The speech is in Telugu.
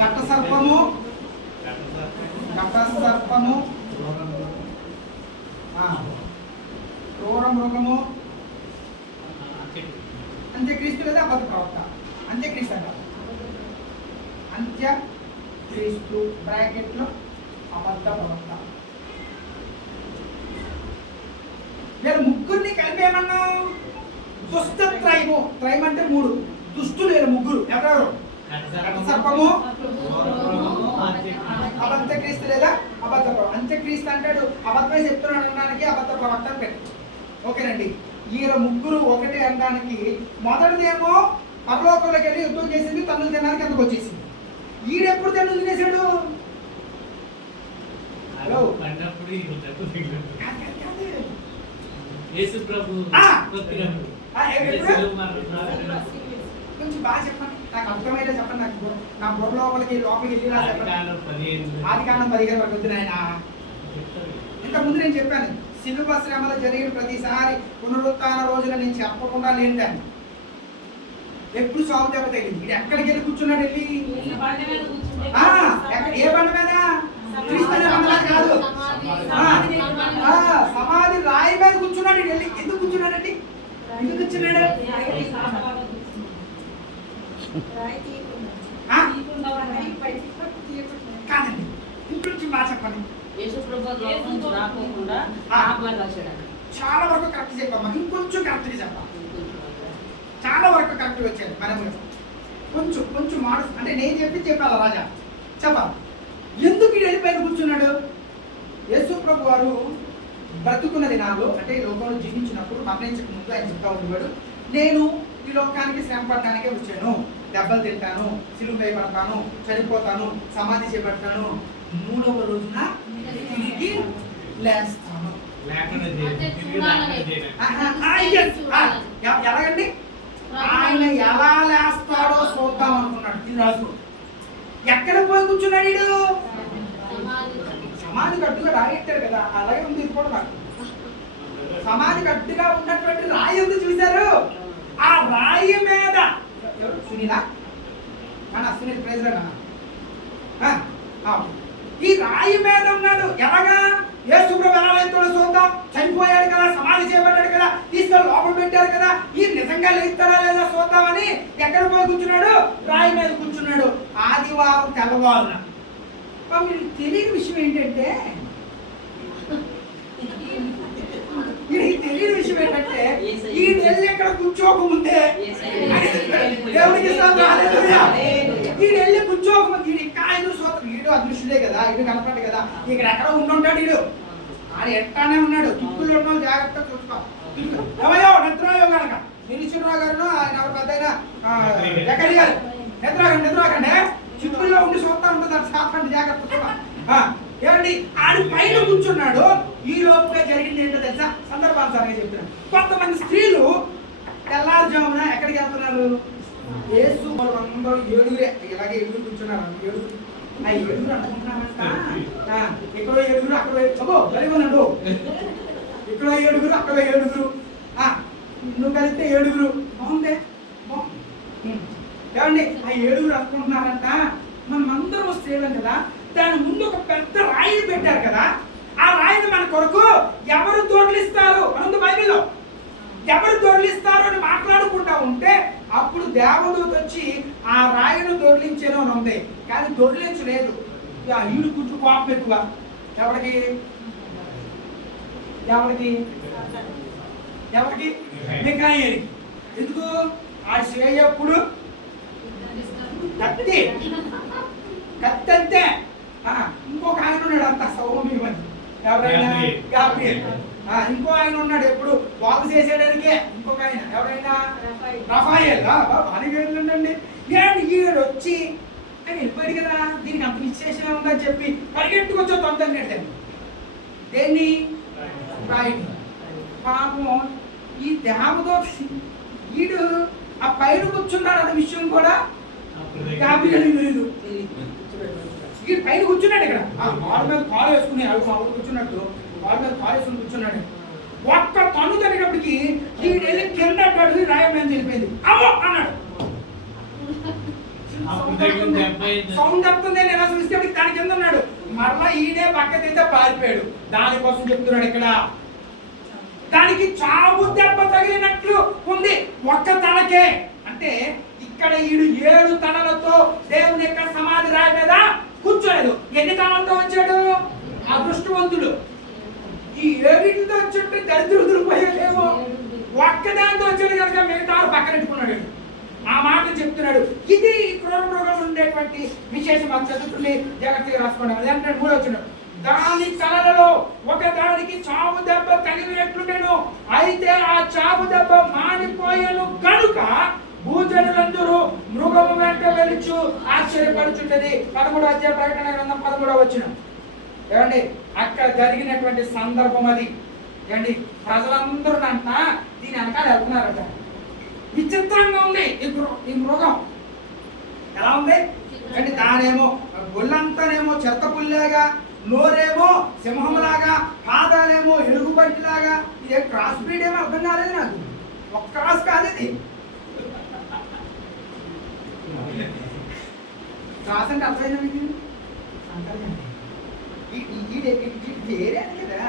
ఘట సర్పము క్రూర మృగము అంత్యక్రీస్తు లేదా అబద్ధ ప్రవక్త. అంత్యక్రీస్తు అంట, అంత్యక్రీస్తు బ్రాకెట్లో అబద్ధ ప్రవక్త. వీళ్ళ ముగ్గురిని కలిపేమన్నాం దుష్ట త్రైము. త్రైమ్ అంటే 3 దుష్టులు. వీళ్ళ ముగ్గురు ఎవరెవరు? సర్పము, అబద్ధక్రీస్తు లేదా అబద్ధ ప్రవక్త. అంత్యక్రీస్తు అంటాడు అబద్ధమే చెప్తున్నాడు అనడానికి అబద్ధ ప్రవక్త అని పెట్టు. ఓకేనండి. వీళ్ళ ముగ్గురు ఒకటే అనడానికి మొదటిదేమో పరలోకంలోకి వెళ్ళి యుద్ధం చేసింది, తన్నులు తినడానికి ఎందుకు వచ్చేసింది. ఈడెప్పుడు తన్నులు తినేసాడు? హలో కొంచెం బాగా చెప్పండి, నాకు అర్థమైతే చెప్పండి. నా బుర్ర లోపలికి వెళ్ళి ఆదికాండం 15 వరకు వద్దు నాయన. ఇంతకుముందు నేను చెప్పాను శిలువ శ్రమలు జరిగిన ప్రతిసారి పునరుత్థాన రోజున నేను చెప్పకుండా లేని దాన్ని. ఎప్పుడు సాగు దెబ్బ తగిలింది. ఇది ఎక్కడికి వెళ్ళి కూర్చున్నాడు? వెళ్ళి ఏ బండ మీద? క్రీస్తు బండ కాదు, సమాధి రాయి మీద కూర్చున్నాడు. వెళ్ళి ఎందుకు కూర్చున్నాడండి? ఎందుకు కూర్చున్నాడు? కాదండి, ఇంకొంచెం బాగా చెప్పండి. చాలా వరకు కరెక్ట్ చెప్పాము, ఇంకొంచెం కరెక్ట్గా చెప్పాలి. చాలా వరకు కరెక్ట్గా వచ్చాను. మనం కొంచెం కొంచెం అంటే నేను చెప్పాలా రాజా? చెప్పాలి. ఎందుకు వెళ్ళిపోయిన కూర్చున్నాడు? యేసు ప్రభు వారు బ్రతుకున్న దినాల్లో అంటే ఈ లోకంలో జీవించినప్పుడు మరణించక ముందు ఆయన చెప్తా ఉండేవాడు, నేను ఈ లోకానికి శ్రమ పడడానికే వచ్చాను. దెబ్బలు తింటాను, సిలువ వేయబడతాను, చనిపోతాను, సమాధి చేపడతాను, 3వ రోజున తిరిగి లేస్తాను. ఎలాగండి? ఆయన ఎలా లేస్తాడో చూద్దాం అనుకున్నాడు. ఇది రాజు ఎక్కడ పోయి కూర్చున్నాడు? వీడు సమాధి గట్టుగా రాయెట్టారు కదా, అలాగే ఉంది ఇది కూడా. నాకు సమాధి గట్టుగా ఉన్నటువంటి రాయి ఉంది చూశారు. ఆ రాయి మీద సునీలా సునీల్ ప్రైజ్ ఈ రాయి మీద ఉన్నాడు. ఎలాగా? యేసు ప్రభు ఎలా లేస్తాడో చూద్దాం. చనిపోయాడు కదా, సమాధి చేయబడ్డాడు కదా, తీసుకొని లోపల పెట్టారు కదా, ఈ నిజంగా లేస్తాడా లేదా చూద్దామని ఎక్కడ పోయి కూర్చున్నాడు? రాయి మీద కూర్చున్నాడు. ఆదివారం తెల్లవారున. మీకు తెలియని విషయం ఏంటంటే ఈ నెల్లి ఎక్కడ కూర్చోకముందే దేవుడికి ఈ నెల్లి కూర్చోకముందు ఇంకా 5 సంవత్సరాలు వీడు అదృష్టుడే కదా, ఇటు కనపడ్డు కదా, ఇక్కడ ఎక్కడ ఉండుంటాడు వీడు. ఆడు ఎట్టానే ఉన్నాడు. దిక్కులు ఉన్న జాగ్రత్తగా చూసుకో. ఎవయో నిద్రయో కనుక నిరీశ్వరరావు గారు ఆయన ఎవరు పెద్ద ఎక్కడి గారు నిద్రకండి చిక్కుల్లో ఉండి చూస్తా ఉంటుంది. అది సాపండి, జాగ్రత్త చూడ. ఏమండి ఆడు పైన కూర్చున్నాడు. ఈ లోపుగా జరిగింది ఏంటో తెలుసా? సందర్భానుసారంగా చెప్తున్నాను. కొంతమంది స్త్రీలు తెల్లారుజామున ఎక్కడికి వెళ్తున్నారు? యేసు అందరూ 7 ఇలాగే 7 కూర్చున్నారు. 7 అనుకుంటున్నామంట. ఇక్కడ 7 అక్కడ కలిగొన్నాడు. ఇక్కడ 7 అక్కడ 7 నువ్వు కలిస్తే 7 బాగుందే. ఏమండి ఆ 7 అనుకుంటున్నారంట. మనం అందరం స్త్రీలం కదా, దాని ముందు ఒక పెద్ద రాయిని పెట్టారు కదా. ఆ రాయిని మన కొరకు ఎవరు దొర్లిస్తారు అనుంది బైబిల్లో. ఎవరు దొర్లిస్తారు అని మాట్లాడుకుంటా ఉంటే అప్పుడు దేవదూత వచ్చి ఆ రాయిని దొర్లించేను అని ఉంది. కానీ దొర్లించలేదు. ఈడు కూర్చు కోపం ఎక్కువ. ఎవరికి ఎవరికి ఎవరికి మికాయేలుకి. ఎందుకు? ఆ చేయప్పుడు కత్తి అంతే. ఇంకొక ఆయన ఉన్నాడు అంత సౌమ్యమని, ఎవరైనా గాబ్రియల్. ఇంకో ఆయన ఉన్నాడు ఎప్పుడు బాగు చేసేయడానికి. ఇంకొక ఆయన ఎవరైనా రఫాయేల్. అని వెళ్ళండి. ఈడు వచ్చి ఆయన వెళ్ళిపోయాడు కదా, దీనికి అంత విశేషం ఉందని చెప్పి పరిగెట్టుకొచ్చో తొందరగా దేన్ని రాయిని. పాపం ఈ దేవతో వీడు ఆ పైన కూర్చున్నాడు అనే విషయం కూడా గాబ్రియల్ తెలియదు. ఈ పైన కూర్చున్నాడు. ఇక్కడ వాళ్ళ మీద కాలు వేసుకుని అవి కూర్చున్నట్టు వాళ్ళ మీద కాలు వేసుకుని కూర్చున్నాడు. ఒక్క తను జరిగినప్పటికీ వీడు వెళ్ళి కింద అంటాడు, రాయి మీద వెళ్ళిపోయింది. అమ్మో అన్నాడు. సౌండ్ వస్తుంది నేను చూస్తే దాని కింద ఉన్నాడు. మరలా ఈయనే పక్క తింటే పారిపోయాడు. దానికోసం చెప్తున్నాడు ఇక్కడ, దానికి చావు దెబ్బ తగిలినట్లు ఉంది ఒక్క తలకే. అంటే ఇక్కడ ఈడు 7 తలలతో దేవుని యొక్క సమాధి రాయి మీద కూర్చోలేదు. ఎన్ని తలలతో వచ్చాడు? అదృష్టవంతుడు. ఈ 7తో వచ్చి దరిద్రుడు పోయేదేమో, ఒక్కదాంతో వచ్చాడు కనుక మిగతా పక్కనెట్టుకున్నాడు. ఆ మాట చెప్తున్నాడు. ఇది క్రోమరోగం ఉండేటువంటి విశేషం. ఆ చతుర్థుల్ని జాగ్రత్తగా రాసుకోవడం. అదేంటే 3వ వచనం, దాని తలలలో ఒక దానికి చావు దెబ్బ తగిలినట్లుండెను. అయితే ఆ చావు దెబ్బ మానిపోయెను కనుక భూజనులందరూ మృగము వెంట వెలుచు ఆశ్చర్యపడుచుంటది. 13వ అధ్యాయం ప్రకటన గ్రంథం 13వ వచనం. ఏమండి అక్కడ జరిగినటువంటి సందర్భం అది. ఏమండి ప్రజలందరూ అంట దీని వెనకాల వెళ్తున్నారట. విచిత్రంగా ఉంది ఈ మృగం. ఎలా ఉంది అంటే దానేమో ఒళ్ళంతానేమో చెత్త పుల్లాగా, నోరేమో సింహంలాగా, పాదాలేమో ఎలుగుబంటిలాగా. ఇదే క్రాస్ బ్రీడ్ ఏమో అర్థం కాలేదు నాకు. ఒక క్రాస్ కాదు ఇది. క్రాస్ అంటే అర్థమైందా మీకు? వేరే కదా